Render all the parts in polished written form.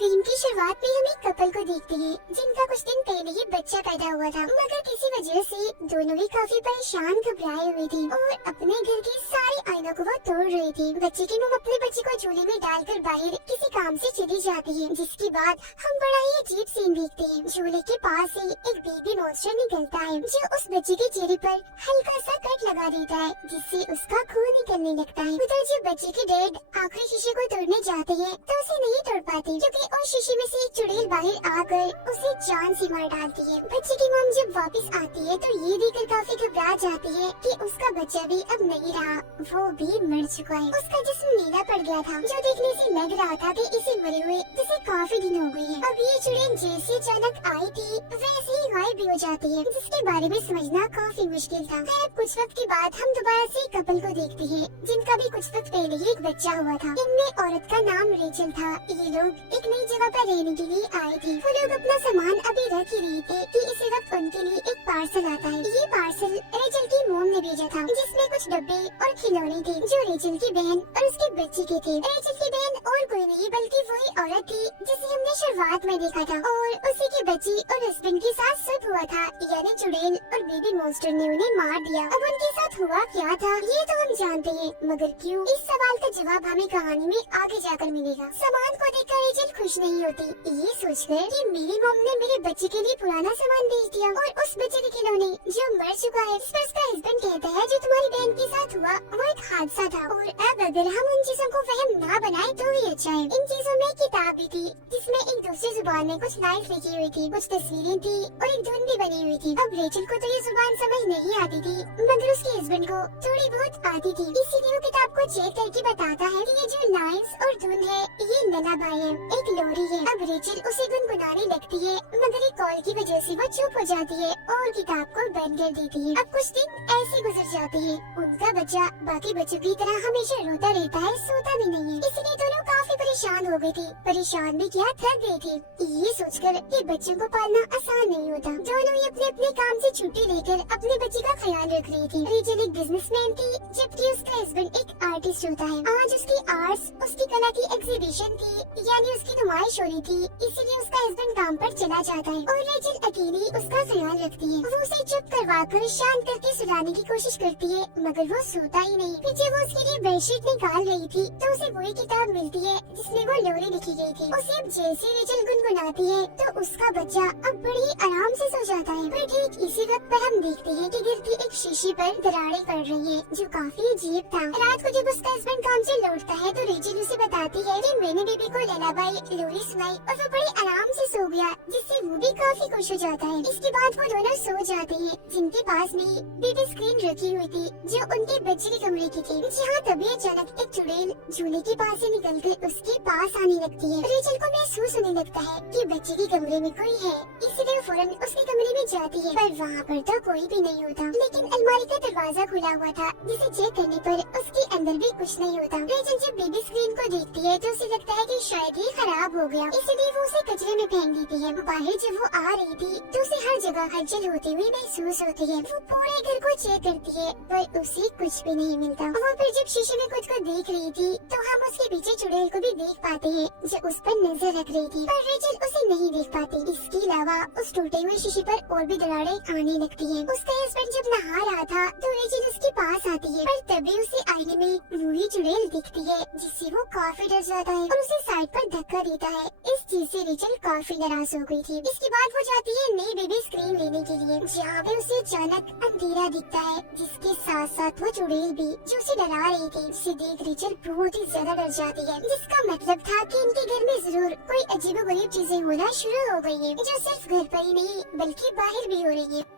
Film की शुरुआत में हम एक कपल को देखते हैं जिनका कुछ दिन पहले ही बच्चा पैदा हुआ था, मगर किसी वजह से दोनों ही काफी परेशान घबराए हुए थे और अपने घर के सारे आईनों को वो तोड़ रहे थे। बच्चे की मम अपने बच्चे को झोले में डालकर बाहर किसी काम से चली जाती है, जिसके बाद हम बड़ा ही अजीब सीन देखते हैं। झोले के पास से एक बेबी मॉन्स्टर निकलता है जो उस बच्चे के चेहरे पर हल्का सा कट लगा देता है, जिससे उसका खून निकलने लगता है। उधर जब बच्चे के डैड आखिरी शीशे को तोड़ने जाते हैं तो उसे नहीं तोड़ पाते, क्योंकि उस शीशे में से एक चुड़ैल बाहर आकर उसे जान से मार डालती है। बच्चे की मम जब वापस आती है तो ये देखकर काफी घबरा जाती है कि उसका बच्चा भी अब नहीं रहा, वो भी मर चुका है। उसका जिस्म नीला पड़ गया था, जो देखने से लग रहा था कि इसे मरे हुए जिसे काफी दिन हो गए हैं। अब ये चुड़ैल जैसे अचानक आई थी वैसे ही गायब भी हो जाती है, जिसके बारे में समझना काफी मुश्किल था। खैर कुछ वक्त के बाद हम दोबारा से कपल को देखते हैं जिनका भी कुछ वक्त पहले ही एक बच्चा हुआ था। इनमें औरत का नाम रेचल था। ये लोग एक नई जगह पर रहने के लिए आए थे। वो लोग अपना सामान अभी रख ही रहे थे कि इसी वक्त उनके लिए एक पार्सल आता है। ये पार्सल रेचल की मोम ने भेजा था, जिसमें कुछ डब्बे और खिलौने थे जो रेचल की बहन और उसके बच्चे के थे। रेचल की बहन और कोई नहीं बल्कि वही औरत थी जिसे हमने शुरुआत में देखा था, और उसी के बच्चे और हस्बैंड के साथ सब हुआ था, यानी चुड़ैल और बेबी मॉन्स्टर ने उन्हें मार दिया। अब उनके साथ हुआ क्या था ये तो हम जानते हैं, मगर क्यों, इस सवाल का जवाब हमें कहानी में आगे जाकर मिलेगा। सामान को देखकर रेचल खुश नहीं होती, ये सोचकर कि मेरी मॉम ने मेरे बच्चे के लिए पुराना सामान भेज दिया और उस बच्चे के खिलौने जो मर चुका है। इस पर उसका हस्बैंड कहता है जो तुम्हारी बहन के साथ हुआ वो एक हादसा था, और अब अगर हम उन चीजों को वहम ना बनाए तो ही अच्छा है। इन चीजों में किताब भी थी जिसमें एक दूसरी जुबान में कुछ लाइन्स लिखी हुई थी, कुछ तस्वीरें थी और एक धुन भी बनी हुई थी। अब रेचल को तो ये जुबान समझ नहीं आती थी, मगर उसके हस्बैंड को थोड़ी बहुत आती थी, इसीलिए वो किताब को चेक करके बताता है कि ये जो लाइन्स और धुन है ये ललाबाई है, एक लोरी है। अब रेचल उसे गुनगुनाने लगती है, मगर एक कॉल की वजह से वो चुप हो जाती है और किताब को बंद कर देती है। अब कुछ दिन ऐसे गुजर जाते हैं। उनका बच्चा बाकी बच्चों की तरह हमेशा रोता रहता है, सोता भी नहीं है, इसलिए दोनों काफी परेशान हो गए थे। परेशान भी क्या, थक गए थे। ये सोचकर कि बच्चों को पालना आसान नहीं होता, दोनों ही अपने अपने काम से छुट्टी लेकर अपने बच्चे का ख्याल रख रही थी। रेचल एक बिजनेसमैन थी, जबकि उसका हस्बैंड एक आर्टिस्ट होता है। आज उसकी आर्ट्स, उसकी कला की एग्जीबिशन थी, यानी उसकी नुमाइश हो रही थी, इसीलिए उसका हस्बैंड काम पर चला जाता है और रेचल अकेली उसका ख्याल रखती है। वो उसे चुप करवाकर शांत करके सुलाने की कोशिश करती है, मगर वो सोता ही नहीं। पीछे वो उसके लिए बेडशीट निकाल रही थी तो उसे वही किताब मिलती है जिसमें वो लोरी लिखी गई थी। उसे अब जैसे रेचल गुनगुनाती है तो उसका बच्चा अब बड़ी आराम से सो जाता है। पर ठीक इसी वक्त पर हम देखते हैं कि गिरती एक शीशे पर दरारें पड़ रही है, जो काफी अजीब था। रात को जब उसका हस्बैंड काम से लौटता है तो रेचल उसे बताती है कि मैंने बेबी को ललाबाई लोरी सुनाई और वो बड़ी आराम से सो गया, जिससे वो भी काफी खुश हो जाता है। इसके बाद वो दोनों सो जाते हैं, जिनके पास में बेबी स्क्रीन रखी हुई थी जो उनके बच्चे के कमरे की थी। जहाँ तभी अचानक एक चुड़ैल झूले के पास से निकलकर उसके पास आने लगती है। रेचल को महसूस होने लगता है कि बच्चे के कमरे में कोई है, इसलिए वो फौरन उसके कमरे में जाती है, पर वहाँ पर तो कोई भी नहीं होता। लेकिन अलमारी का दरवाजा खुला हुआ था, जिसे चेक करने पर उसके अंदर भी कुछ नहीं होता। रेचल जब बेबी स्क्रीन को देखती है तो उसे लगता है कि शायद ये खराब हो गया, इसलिए वो उसे कचरे में फेंक देती है। बाहर जब वो आ रही थी तो उसे हर जगह हलचल होती हुई महसूस होती है। वो पूरे घर को चेक करती है पर उसे कुछ भी नहीं मिलता। वो फिर जब शीशे में खुद को देख रही थी तो हम उसके पीछे चुड़ैल को भी देख पाते हैं जो उस पर नजर रख रही थी, पर रेचल उसे नहीं देख पाती। इसके अलावा उस टूटे हुए शीशे पर और भी दरारें आने लगती हैं। उसका हस्बैंड जब नहा रहा था तो रेचल उसके पास आती है, पर तभी उसे आईने में वही चुड़ैल दिखती है, जिससे वो काफी डर जाता है और उसे साइड पर धक्का देता है। इस चीज से रेचल काफी नाराज हो गई थी। इसके बाद वो जाती है नई बेबी स्क्रीन लेने के लिए, जहाँ पे उसे अचानक अंधेरा दिखता है, जिसके साथ साथ वो चुड़ैल भी जो उसे डरा रही थी। उसे देख रेचल बहुत ही ज्यादा डर जाती है, जिसका मतलब था कि इनके घर में जरूर कोई अजीबोगरीब चीजें होना शुरू हो गई है, जो सिर्फ घर पर ही नहीं बल्कि बाहर भी हो रही है।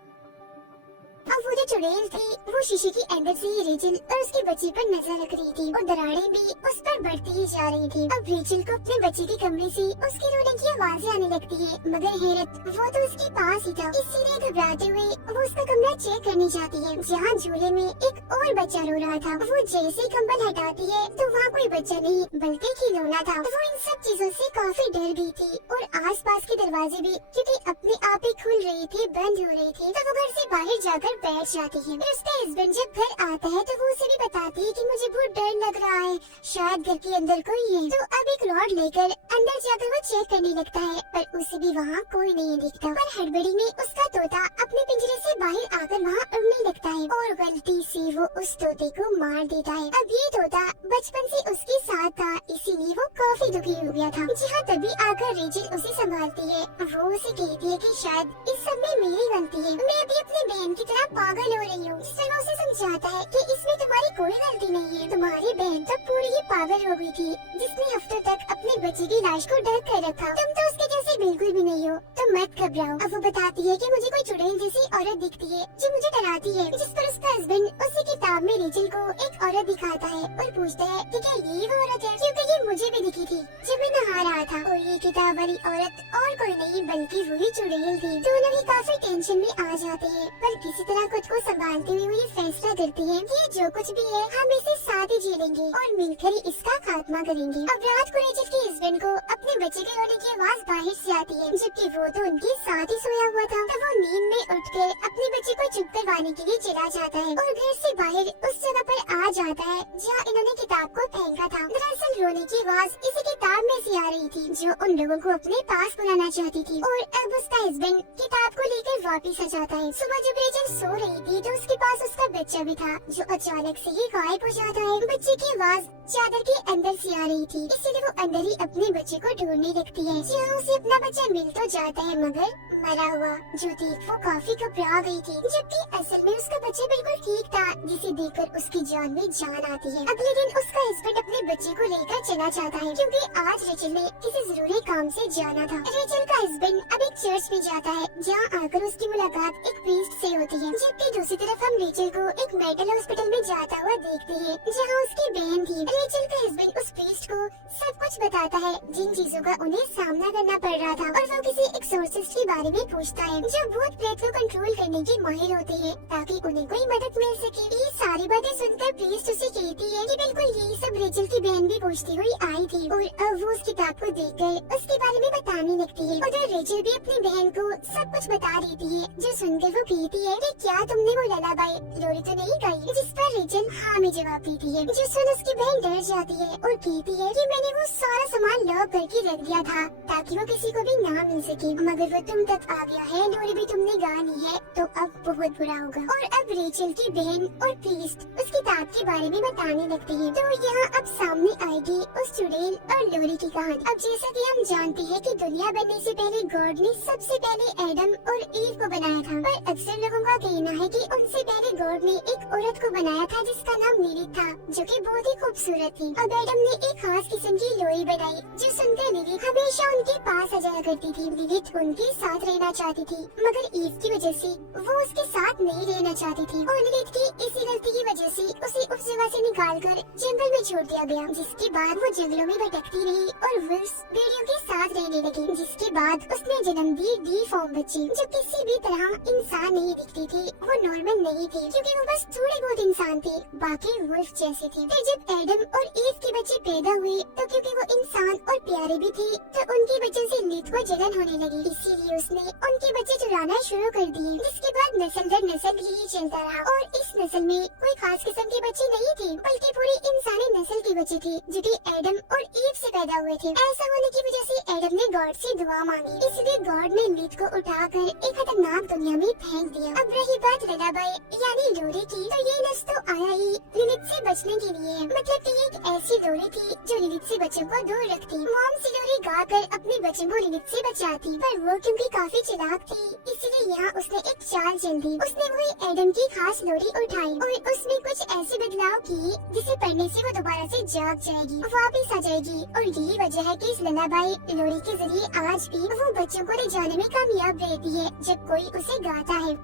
अब वो जो चुड़ैल थी वो शीशे के अंदर से ही रेचल और उसके बच्चे पर नजर रख रही थी और दरारें भी उस पर बढ़ती ही जा रही थी। अब रेचल को अपने बच्चे के कमरे से उसके रोने की आवाजें आने लगती है, मगर हैरत वो तो उसके पास ही था। इसीलिए घबराते हुए वो उसका कमरा चेक करने जाती है, जहाँ झूले में एक और बच्चा रो रहा था। वो जैसे ही कंबल हटाती है तो वहाँ कोई बच्चा नहीं बल्कि खिलौना था। वो इन सब चीजों से काफी डर गई थी और आसपास के दरवाजे भी क्योंकि अपने आप ही खुल रहे थे, बंद हो रहे थे, तो वो घर से बाहर जाकर बैठ जाती है। फिर उसका हस्बैंड जब घर आता है तो वो उसे भी बताती है कि मुझे बहुत डर लग रहा है, शायद घर के अंदर कोई है। तो अब एक रॉड लेकर अंदर जाकर वो चेक करने लगता है, पर उसे भी वहाँ कोई नहीं दिखता। पर हड़बड़ी में उसका तोता अपने पिंजरे से बाहर आकर वहाँ उड़ने लगता है और गलती से वो उस तोते को मार देता है। अब ये तोता बचपन से उसके साथ था, इसीलिए वो काफी दुखी हो गया था। जहाँ तभी आकर रेचल उसे संभालती है। वो उसे कहती है कि शायद इस सब में मेरी गलती है, मैं भी अपनी बहन की तरह पागल हो रही हूँ। जिससे वो उसे समझाता है कि इसमें तुम्हारी कोई गलती नहीं है, तुम्हारी बहन तो पूरी ही पागल हो गई थी, जिसने हफ्तों तक अपने बच्चे की लाश को ढक कर रखा। तुम तो उसके जैसे बिल्कुल भी नहीं हो, तो मत घबराओ। अब वो बताती है कि मुझे कोई चुड़ैल जैसी औरत दिखती है जो मुझे डराती है, जिस पर उसका हस्बैंड उसी किताब में रेचल को एक औरत दिखाता है और पूछता है कि क्या ये वो औरत है, क्योंकि ये मुझे भी दिखी थी जब मैं नहा रहा था। और ये किताब वाली औरत और कोई नहीं बल्कि वही चुड़ैल थी। दोनों ही काफी टेंशन में आ जाते हैं, पर किसी तरह खुद को संभालते हुए ये फैसला करती है कि जो कुछ भी है हम इसे साथ ही जी लेंगे और मिलकर ही इसका खात्मा करेंगे। अब रात को रेचल के हस्बैंड को अपने बच्चे के रोने की आवाज बाहर से आती है, जबकि वो तो उनके साथ ही सोया हुआ था। तो वो नींद में उठकर अपने बच्चे को चुप करवाने के लिए चला जाता है और घर से बाहर उस जगह पर आ जाता है जहाँ इन्होंने किताब को फेंका था। दरअसल रोने की आवाज इसी किताब में से आ रही थी जो उन लोगों को अपने पास बुलाना चाहती थी। और अब उसका हस्बैंड किताब को लेकर वापिस आ जाता है। सुबह जब रेचल सो रही थी तो उसके पास उसका बच्चा भी था जो अचानक से ही गायब हो जाता है। बच्चे की आवाज चादर के अंदर से आ रही थी, इसीलिए वो अंदर ही अपने बच्चे को ढूंढने लगती है। जहाँ उसे अपना बच्चा मिल तो जाता है मगर मरा हुआ, जो देख वो काफी घबरा गई थी, जबकि असल में उसका बच्चा बिल्कुल ठीक था, जिसे देखकर उसकी जान में जान आती है। अगले दिन उसका हस्बैंड अपने बच्चे को लेकर चला जाता है क्योंकि आज रेचल ने किसी जरूरी काम से जाना था। रेचल का हस्बैंड अब एक चर्च में जाता है जहाँ आकर उसकी मुलाकात एक प्रीस्ट से होती है, जबकि दूसरी तरफ हम रेचल को एक मेंटल हॉस्पिटल में जाता हुआ देखते हैं जहाँ उसकी बहन थी। रेचल का हस्बैंड उस प्रीस्ट को सब कुछ बताता है जिन चीजों का उन्हें सामना करना पड़ रहा था, और वो किसी एक्सोर्सिस्ट के बारे में पूछता है जो भूत प्रेत को कंट्रोल करने के माहिर होते हैं ताकि उन्हें कोई मदद मिल सके। ये सारी बातें सुनकर प्रीस्ट उसे कहती है कि बिल्कुल यही सब रेचल की बहन भी पूछती हुई आई थी, और अब वो उस किताब को देखकर उसके बारे में बताने लगती है। उधर रेचल भी अपनी बहन को सब कुछ बता देती है, जो सुनकर वो कहती है कि क्या तुमने वो ललाबाई लोरी तो नहीं गाई, जिस पर रेचल हाँ में जवाब देती है। जो सुन उसकी बहन डर जाती है और कहती है कि मैंने वो सारा सामान लॉक करके रख दिया था ताकि वो किसी को भी ना मिल सके, मगर वो तुम तक आ गया है, लोरी भी तुमने गा ली है, तो अब बहुत बुरा होगा। और अब रेचल की बहन और प्रीस्ट उस किताब के बारे में बताने लगते हैं। तो यहाँ अब सामने आएगी उस चुड़ैल और लोरी की कहानी। अब जैसा कि हम जानते हैं कि दुनिया बनने से पहले गॉड ने सबसे पहले एडम और ईव को बनाया था, पर अक्सर लोगों का कहना है कि उनसे पहले गॉड ने एक औरत को बनाया था जिसका नाम लिलिथ था, जो कि बहुत ही खूबसूरत थी। अब एडम ने एक खास किस्म की लोरी बनाई जो सुनकर लिलिथ हमेशा उनके पास आ जाया करती थी। लिलिथ उनके साथ रहना चाहती थी, मगर ईव की वजह से वो उसके साथ नहीं रहना चाहती थी, और लिलिथ की इसी गलती की वजह से उसे उस जगह से निकालकर जंगल में छोड़ दिया गया, जिसके बाद वो जंगलों में भटकती रही और वुल्व्स भेड़ियों के साथ रहने लगी, जिसके बाद उसने जन्म दी डिफॉर्म बच्चे जो किसी भी तरह इंसान नहीं दिखते थे। वो नॉर्मल नहीं थे क्योंकि वो बस थोड़े बहुत इंसान थे, बाकी वुल्फ जैसे थे। फिर जब एडम और ईव के बच्चे पैदा हुए तो क्योंकि वो इंसान और प्यारे भी थे तो उनके बच्चों से लिलिथ को जलन होने लगी, इसीलिए उसने उनके बच्चे चुराना शुरू कर दिए, जिसके बाद नस्ल दर नस्ल ही चलता रहा। और इस नस्ल में कोई खास किस्म के बच्चे नहीं थे, बल्कि पूरी इंसानी नस्ल के बच्चे थे जो कि एडम और ईव से पैदा हुए थे। ऐसा होने की वजह से एडम ने गॉड से दुआ मांगी, इसलिए गॉड ने लिलिथ को उठाकर एक खतरनाक दुनिया में फेंक दिया। अब रही बात ललाबाई यानी लोरी की, तो ये नस्ल तो आया ही लिलिथ से बचने के लिए, मतलब कि एक ऐसी लोरी थी जो लिलिथ से बच्चों को दूर रखती। मॉम सी लोरी गाकर अपने बच्चों को लिलिथ से बचाती, पर वो क्योंकि काफी चालाक थी इसीलिए यहाँ उसने एक चाल चल दी। उसने वही एडम की खास लोरी उठाई और उसमें कुछ ऐसे बदलाव किए जिसे पढ़ने से वो दोबारा से जाग जाएगी, वापिस आ जाएगी। और यही वजह है कि इस ललाबाई लोरी के जरिए आज भी वो बच्चों को ले जाने में कामयाब रहती है जब कोई उसे गाता है।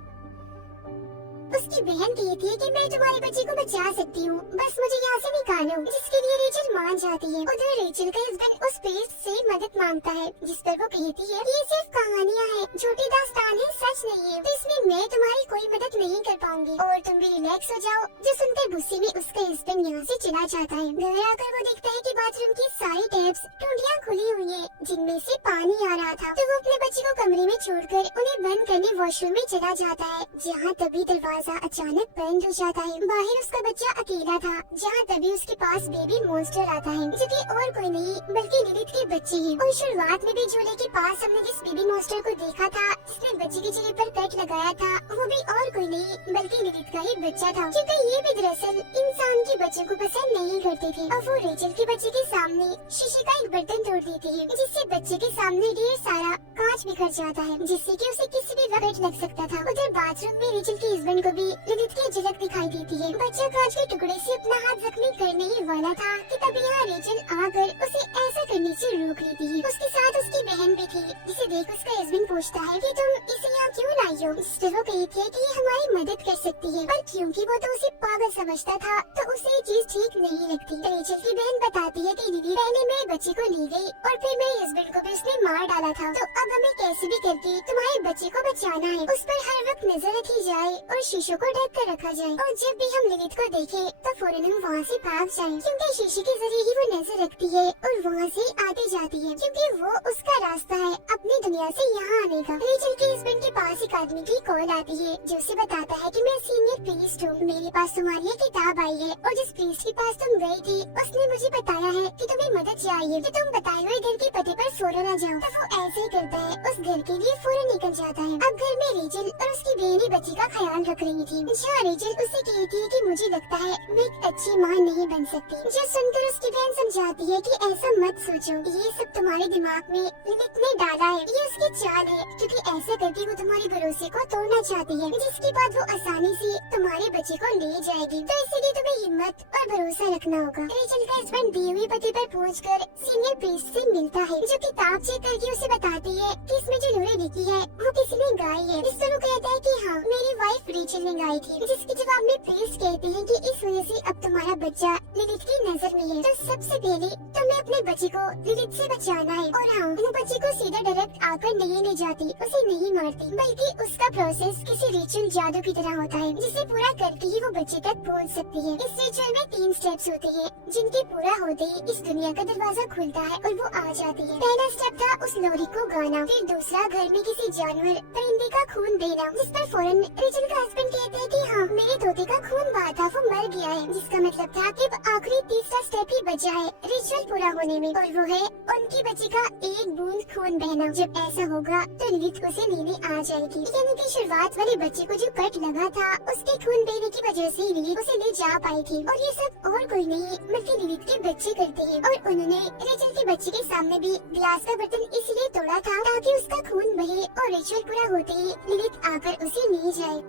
उसकी बहन कहती है कि मैं तुम्हारे बच्चे को बचा सकती हूँ, बस मुझे यहाँ से निकालो, जिसके लिए रेचल मान जाती है। उधर रेचल का हस्बैंड उस प्रीस्ट से मदद मांगता है, जिस पर वो कहती है ये सिर्फ कहानियाँ हैं, झूठी दास्तान है, सच नहीं है, तो इसमें मैं तुम्हारी कोई मदद नहीं कर पाऊंगी और तुम भी रिलैक्स हो जाओ। जो सुनकर गुस्से में उसका हस्बैंड यहाँ से चला जाता है। घर आकर वो देखता है कि बाथरूम की सारी टैप्स टूटियां खुली हुई है, जिनमें से पानी आ रहा था। तो वो अपने बच्चे को कमरे में छोड़कर उन्हें बंद करने वॉशरूम में चला जाता है, जहाँ तभी दरवाजा अचानक बंद हो जाता है। बाहर उसका बच्चा अकेला था, जहाँ तभी उसके पास बेबी मॉन्स्टर आता है, जो कि और कोई नहीं बल्कि लिलिथ के बच्चे हैं। और शुरुआत में भी झूले के पास हमने जिस बेबी मॉन्स्टर को देखा था, जिसने बच्चे के चेहरे पर कट लगाया था, वो भी और कोई नहीं बल्कि लिलिथ का ही बच्चा था, क्योंकि ये भी दरअसल इंसान के बच्चे को पसंद नहीं करते थे। और वो रेचल के बच्चे के सामने शीशे का एक बर्तन तोड़ देती है, जिससे बच्चे के सामने ढेर सारा कांच बिखर जाता है, जिससे कि उसे किसी भी वक्त लग सकता था। उधर बाथरूम में रेचल के हस्बैंड को भी लिलिथ की झलक दिखाई देती है। बच्चा कांच के टुकड़े से अपना हाथ जख्मी करने ही वाला था कि तभी यहाँ रेचल आकर उसे ऐसा करने से रोक लेती है। उसके साथ उसकी बहन भी थी, जिसे देख उसका हस्बैंड पूछता है कि तुम इसे यहाँ क्यों लाई हो। जिससे वो कहती है कि ये हमारी मदद कर सकती है, पर क्योंकि वो तो उसे पागल समझता था तो उसे ये चीज ठीक नहीं लगती। रेचल की बहन बताती है कि लिली पहले मेरे बच्चे को ले गई और फिर मेरे हस्बैंड को भी उसने मार डाला था, तो अब हमें कैसे भी करके तुम्हारे बच्चे को बचाना है। उस पर हर वक्त नजर रखी जाए और शीशों को ढक कर रखा जाए, और जब भी हम लिलिथ को देखे तो फौरन हम वहाँ से भाग जाएं, क्योंकि शीशे के जरिए ही वो नजर रखती है और वहाँ से आती जाती है, क्योंकि वो उसका रास्ता है अपनी दुनिया से यहाँ आने का। रेचल के हस्बैंड के पास एक आदमी की कॉल आती है, जो उसे बताता है कि मैं सीनियर प्रीस्ट हूँ, मेरे पास तुम्हारी ये किताब आई है और जिस प्रीस्ट के पास तुम गई थी उसने मुझे बताया है कि तुम्हें मदद चाहिए, कि तुम बताए हुए घर के पते पर फौरन आ जाओ। तो वो ऐसे ही करता है, उस घर के लिए फौरन निकल जाता है। अब घर में रेचल और उसकी बहनी बच्ची का ख्याल रख रही थी, जहाँ रेचल उससे कहती है कि मुझे लगता है मैं एक अच्छी माँ नहीं बन सकती। जो सुनकर उसकी बहन समझाती है कि ऐसा मत सोचो, ये सब तुम्हारे दिमाग में लिलिथ ने डाला है, ये उसकी चाल है, क्योंकि ऐसा करके वो तुम्हारे भरोसे को तोड़ना चाहती है, जिसके बाद वो आसानी से तुम्हारे बच्चे को ले जाएगी। तो इसीलिए तुम्हें हिम्मत और भरोसा रखना होगा। रेचल का हस्बैंड दिए हुए पते पर पहुंचकर सीनियर प्रीस्ट से मिलता है, जो किताब चेक करके उसे बताती है कि इसमें जो लोरी लिखी है वो किसी ने गाई है। इस तरह कहता है कि हाँ मेरी वाइफ रेचल ने गाई थी, जिसके जवाब में प्रीस्ट कहते हैं कि इस वजह से अब तुम्हारा बच्चा लिलिथ की नजर में है, तो सबसे पहले तुम्हें अपने बच्चे को लिलिथ से बचाना है। और हाँ, वो बच्चे को सीधा डायरेक्ट आकर नहीं ले जाती, उसे नहीं मारती, बल्कि उसका प्रोसेस किसी रिचुअल जादू की तरह होता है, जिसे पूरा करके ही वो बच्चे तक पहुंच सकती है। इस रिचुअल में 3 स्टेप्स होते हैं, जिनके पूरा होते ही इस दुनिया का दरवाजा खुलता है और वो आ जाती है। पहला स्टेप था उस लोरी को गाना, फिर दूसरा घर में किसी जानवर परिंदे का खून देना, जिस पर फौरन रेचल का हस्बैंड कहते हैं कि हाँ मेरे तोते का खून बहा था, वो मर गया है, जिसका मतलब था कि अब आखिरी तीसरा स्टेप ही बचा है रिचुअल पूरा होने में, और वो है उनकी बच्ची का एक बूंद खून बहना। जब ऐसा होगा तो लिलिथ उसे लेने आ जाएगी, यानी कि शुरुआत वाले बच्चे को जो कट लगा था उसके खून बहने की वजह से लिलिथ उसे ले जा पाई थी। और ये सब और कोई नहीं बल्कि लिलिथ के बच्चे करते हैं, और उन्होंने रेचल के बच्चे के सामने भी ग्लास का बर्तन इसलिए तोड़ा था ताकि उसका खून बहे और रिचुअल पूरा होते ही लिलिथ आकर उसे ले जाए।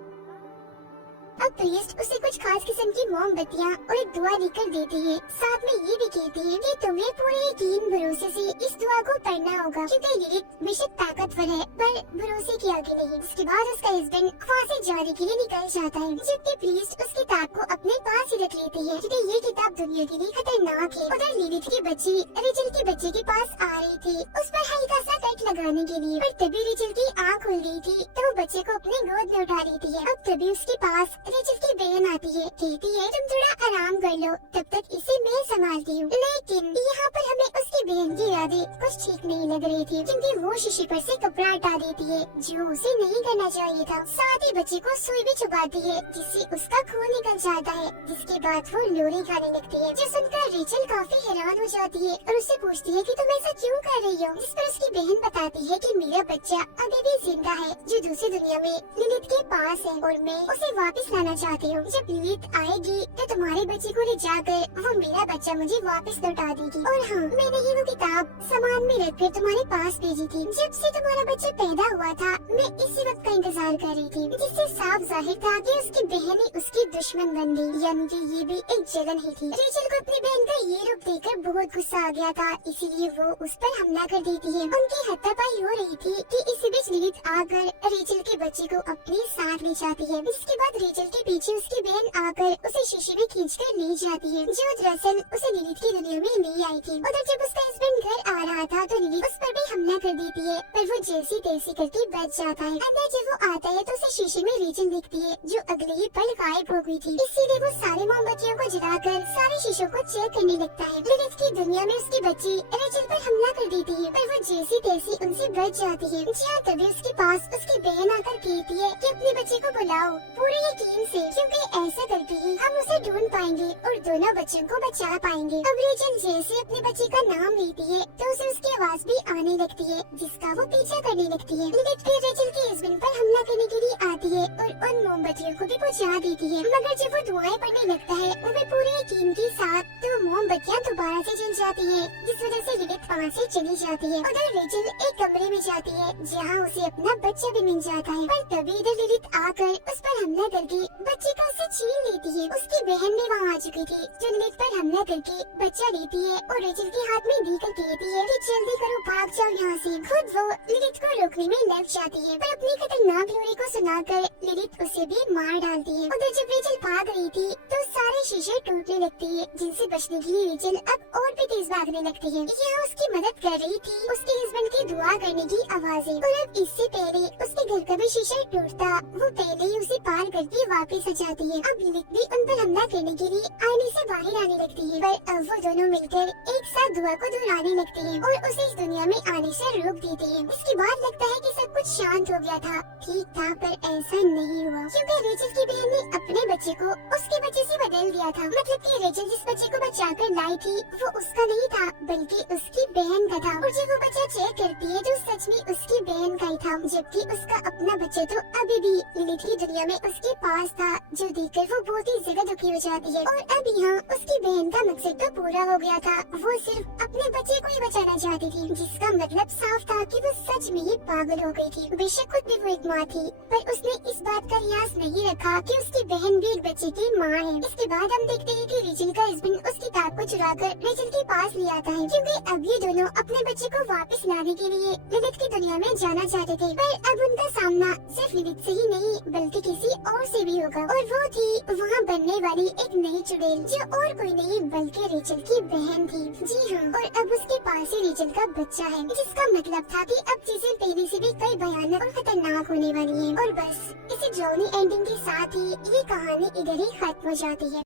अब प्रीस्ट उसे कुछ खास किस्म की मोमबत्तियाँ और एक दुआ लिखकर देती है, साथ में ये भी कहती है कि तुम्हें पूरे यकीन भरोसे से इस दुआ को पढ़ना होगा, क्योंकि लिलिथ बेशक ताकतवर है पर भरोसे के आगे नहीं। उसके बाद उसका हस्बैंड वहाँ से जाने के लिए निकल जाता है, जबकि प्रीस्ट उस किताब को अपने पास ही रख लेती है, क्योंकि ये किताब दुनिया के लिए खतरनाक है। उधर लिलिथ की बच्ची रेचल के बच्चे के पास आ रही थी, उस पर हल्का सा कट लगाने के लिए, पर तभी रेचल की आँख खुल गई थी तो वो बच्चे को अपने गोद में उठा रही थी। अब तभी उसके पास रेचल की बहन आती है, कहती है तुम थोड़ा आराम कर लो, तब तक इसे मैं संभालती हूँ। लेकिन यहाँ पर हमें उसकी बहन की इरादे कुछ ठीक नहीं लग रही थी, क्योंकि वो शीशे पर से कपड़ा हटा देती है, जो उसे नहीं करना चाहिए था। साथ ही बच्चे को सुई भी चुभाती है, जिससे उसका खून निकल जाता है, जिसके बाद वो लोरी खाने लगती है, जो सुनकर रेचल काफी हैरान हो जाती है और उससे पूछती है कि तुम ऐसा क्यों कर रही हो, जिस पर उसकी बहन बताती है कि मेरा बच्चा अभी भी जिंदा है, जो दूसरी दुनिया में लिलिथ के पास है और मैं उसे वापस लाना चाहती हूँ। जब लिलिथ आएगी तो तुम्हारे बच्चे को ले जाकर वो मेरा बच्चा मुझे वापस लौटा देगी। और हाँ, मैंने ही वो किताब सामान में रखकर तुम्हारे पास भेजी थी। जब से तुम्हारा बच्चा पैदा हुआ था मैं इसी वक्त का इंतजार कर रही थी, जिससे साफ जाहिर था कि उसकी बहन ही उसकी दुश्मन बन गई, यानी कि ये भी एक जलन ही थी। रेचल को अपनी बहन का ये रूप देखकर बहुत गुस्सा आ गया था, इसीलिए वो उस पर हमला कर देती है। उनकी हाथापाई हो रही थी कि इसी बीच लिलिथ आकर रेचल के बच्चे को अपने साथ ले जाती है। इसके बाद रेचल के पीछे उसकी बहन आकर उसे शीशे में खींचकर ले जाती है, जो दरअसल उसे लिलित की दुनिया में ले आई थी। उधर जब उसका हस्बैंड घर आ रहा था तो लिलित उस पर भी हमला कर देती है, पर वो जैसी तैसी करके बच जाता है। अंदर जब वो आता है तो उसे शीशे में रेचल दिखती है, जो अगले ही पल गायब हो गई थी। इसीलिए वो सारे मोमबत्तियों को जलाकर सारे शीशों को चेक करने लगता है। लिलित की दुनिया में उसकी बच्ची रेचल पर हमला कर देती है, पर वो जैसी तैसी उनसे बच जाती है। जहाँ तभी उसके पास उसकी बहन आकर कहती है कि अपने बच्चे को बुलाओ पूरे यकीन से, क्योंकि ऐसा करके ही हम उसे ढूंढ पाएंगे और दोनों बच्चों को बचा पाएंगे। अब रेचल जैसे अपने बच्चे का नाम लेती है तो उसे उसकी आवाज भी आने लगती है, जिसका वो पीछा करने लगती है। लिलित फिर रेचल के हस्बैंड पर हमला करने के लिए आती है और उन मोमबत्तियों को भी बुझा देती है, मगर जब वो धुआं पड़ने लगता है वो पूरे यकीन के साथ तो मोमबत्तियाँ दोबारा से जल जाती है, जिस वजह से लिलित वहाँ से चली जाती है। उधर रेचल एक कमरे में जाती है जहाँ उसे अपना बच्चा भी मिल जाता है, पर तभी इधर लिलित आकर उस पर हमला करके बच्चे का उसे छीन लेती है। उसकी बहन भी वहाँ आ चुकी थी, जो लिलित पर हमला करके बच्चा लेती है और रेचल के हाथ में देकर कहती है कि जल्दी करो, भाग जाओ यहाँ से। खुद वो लिलित को रोकने में लग जाती है, पर अपनी खतरनाक लोरी को सुनाकर लिलित उसे भी मार डालती है। उधर जब रेचल भाग रही थी तो सारे शीशे टूटने लगते हैं, जिनसे बचने के लिए रेचल अब और भी तेज भागने लगती है। यहाँ उसकी मदद कर रही थी उसके हस्बैंड की दुआ करने की आवाजें, और अब इससे पहले उसके घर का भी शीशा टूटता वो पहले ही उसे पार करके वापस आ जाती है। अब लिलित भी उन पर हमला करने के लिए आईने से बाहर आने लगती है, पर अब वो दोनों मिलकर एक साथ दुआ को दोहराने लगते हैं और उसे इस दुनिया में आने से रोक देते हैं। इसके बाद लगता है कि सब कुछ शांत हो गया था, ठीक था, पर ऐसा नहीं हुआ, क्योंकि रेचल की बहन ने अपने बच्चे को उसके बच्चे से बदल दिया था। मतलब कि रेचल जिस बच्चे को बचाकर लाई थी वो उसका नहीं था, बल्कि उसकी बहन का था। और जब वो बच्चा चेक करती है तो सच में उसकी बहन का ही था, जबकि उसका अपना बच्चा तो अभी भी लिलित की दुनिया में उसके पास था, जो देखकर वो बहुत ही ज्यादा दुखी हो जाती है। और अब यहाँ उसकी बहन का मकसद तो पूरा हो गया था, वो सिर्फ अपने बच्चे को ही बचाना चाहती थी, जिसका मतलब साफ था कि वो सच में ही पागल हो गई थी। बेशक खुद भी वो एक माँ थी, पर उसने इस बात का लिहाज नहीं रखा कि उसकी बहन भी एक बच्चे की माँ है। इसके बाद हम देखते हैं कि रेचल का हस्बैंड उस किताब को चुराकर रेचल के पास ले आता है, क्योंकि अब ये दोनों अपने बच्चे को वापस लाने के लिए लिलित की दुनिया में जाना चाहते थे। पर अब उनका सामना सिर्फ लिलित से ही नहीं बल्कि किसी और से भी होगा, और वो थी वहाँ बनने वाली एक नई चुड़ैल, जो और कोई नहीं बल्कि रेचल की बहन थी। जी हाँ, और अब उसके पास ही रेचल का बच्चा है, जिसका मतलब था कि अब चीजें पहले से भी कई भयानक और खतरनाक होने वाली है। और बस इसी ड्राउनी एंडिंग के साथ ही ये कहानी इधर ही खत्म हो जाती है।